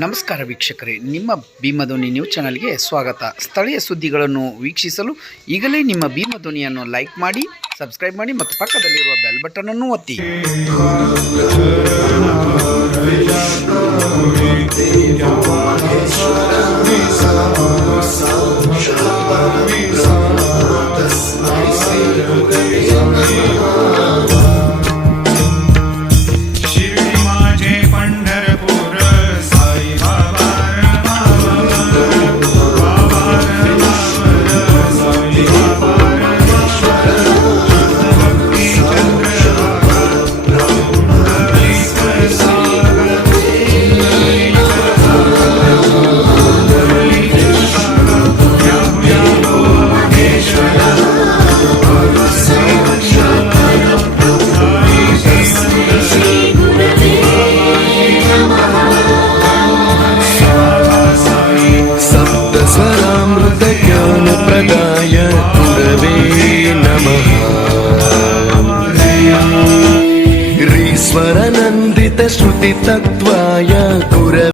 ನಮಸ್ಕಾರ ವೀಕ್ಷಕರೇ, ನಿಮ್ಮ ಭೀಮಧ್ವನಿ ನ್ಯೂಸ್ ಚಾನಲ್ಗೆ ಸ್ವಾಗತ. ಸ್ಥಳೀಯ ಸುದ್ದಿಗಳನ್ನು ವೀಕ್ಷಿಸಲು ಈಗಲೇ ನಿಮ್ಮ ಭೀಮಧ್ವನಿಯನ್ನು ಲೈಕ್ ಮಾಡಿ, ಸಬ್ಸ್ಕ್ರೈಬ್ ಮಾಡಿ ಮತ್ತು ಪಕ್ಕದಲ್ಲಿರುವ ಬೆಲ್ ಬಟನ್ ಅನ್ನು ಒತ್ತಿ. ह्रीश्वरनन्दितश्रुतितत्त्वाय गुरवे